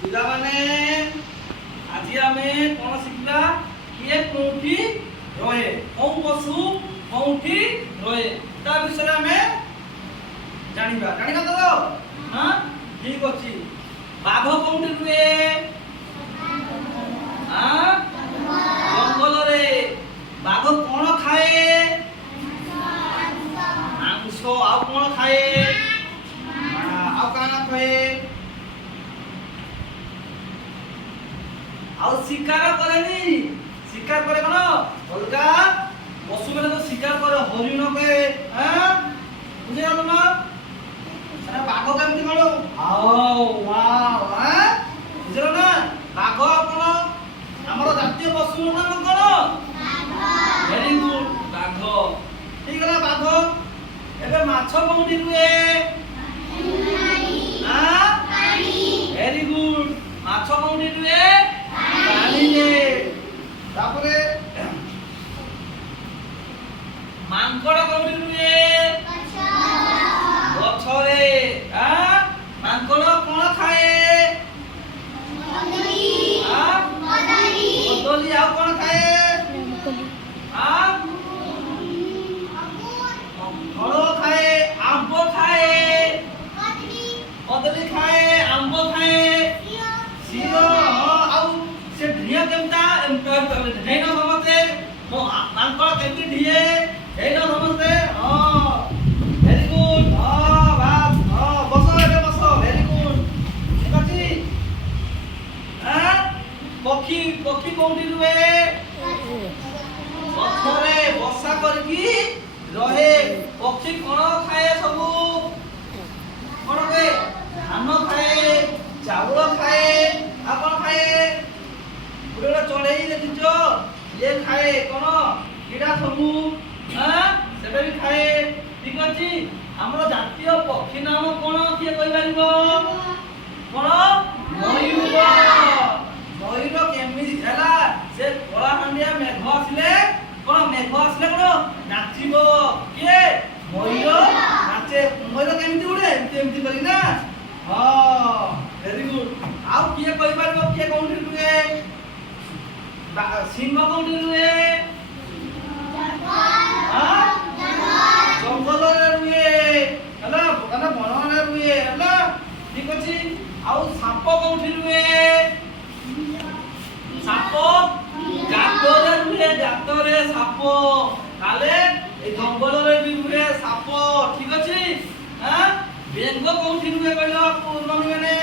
ପିଲାମାନେ ଆଜି ଆମେ କ'ଣ ଶିଖିବା? କିଏ କୋଉଠି ରହେ, କୋଉ ପଶୁ କୋଉଠି ରହେ ତା ବିଷୟରେ ଆମେ ଜାଣିବା। ଜାଣିବା ତ? ହଁ, ଠିକ ଅଛି। ବାଘ କୋଉଠି ରୁହେ? ଜଙ୍ଗଲରେ। ବାଘ କ'ଣ ଖାଏ? ମାଂସ। ଆଉ କ'ଣ ଖାଏ? ଆଉ କାଣା ଖାଏ? ଆଉ ଶିକାର କରେନି। ଶିକାର করে কোন অলগা পশু মানে তো শিকার করে হরিণ কে। বুঝে গেল না? আরে বাঘ কেমতি কোন আও ওয়াও। বুঝলো না? বাঘ কোন আমার জাতীয় পশু নাম কোন? ভেরি গুড, বাঘ। ঠিক আছে বাঘ। এবে মাছ কোনটি রুহে? ভেরি গুড, মাছ কোনটি রুহে? পানিতে। তারপরে মাংকড় কোনটি রুহে? গছরে। মাংকড় কোন খায়ে? কদলী। ଆଉ কোন খায়ে? ফল খায়ে, আম্ব খায়ে, কদলী খায়ে, আম্ব খায়ে, সিও। ଆଉ ସେ ଢିଅ କେମତା ଢେଇ ନ ସମସ୍ତେ ମାଙ୍କଡ଼ କେମିତି ଢିଏ ଢେଇ ନ ସମସ୍ତେ। Very good. ବାସ୍। ବସ ଏବେ ବସ। ଭେରି ଗୁଡ୍, ଠିକ ଅଛି। ପକ୍ଷୀ ପକ୍ଷୀ କୋଉଠି ରୁହେ? ଗଛରେ ବସା କରିକି ରହେ। ପକ୍ଷୀ କ'ଣ ଖାଏ? ସବୁ କ'ଣ ଖାଏ? ଧାନ ଖାଏ, ଚାଉଳ ଖାଏ, ଆଉ କ'ଣ ଖାଏ? ଗୋଟେ ଚଢେଇ ଦେଖିଛ? ଇଏ ଖାଏ କ'ଣ? ଏଇଟା ସବୁ ସେଟା ବି ଖାଏ। ଠିକ ଅଛି। ଆମର ଜାତୀୟ ପକ୍ଷୀ ନାମ କ'ଣ କିଏ କହିପାରିବ? କ'ଣ? ମୟୂର। ମୟୂର କେମିତି ହେଲା? ସେ କଳାହାଣ୍ଡିଆ ମେଘ ଆସିଲେ କ'ଣ? ମେଘ ଆସିଲେ କ'ଣ ନାଚିବ? କିଏ? ମୟୂର ନାଚେ। ମୟୂର କେମିତି ଉଡେ? ଏମିତି କରି ନା। Very good. ଆଉ କିଏ କହିପାରିବ କିଏ କୋଉଠି ରୁହେ? ସିଂହ କୋଉଠି ରୁହେ? ଜଙ୍ଗଲରେ ରୁହେ ହେଲା, ବନରେ ରୁହେ ହେଲା। ଠିକ ଅଛି। ଆଉ ସାପ କୋଉଠି ରୁହେ? ସାପ ଗାତରେ ରୁହେ। ଗାତରେ ସାପ। ତାହେଲେ এই ଜଙ୍ଗଲରେ ବି ରୁହେ ସାପ। ଠିକ ଅଛି। ବେଙ୍ଗ କୋଉଠି ରୁହେ କହିଲ ପିଲାମାନେ?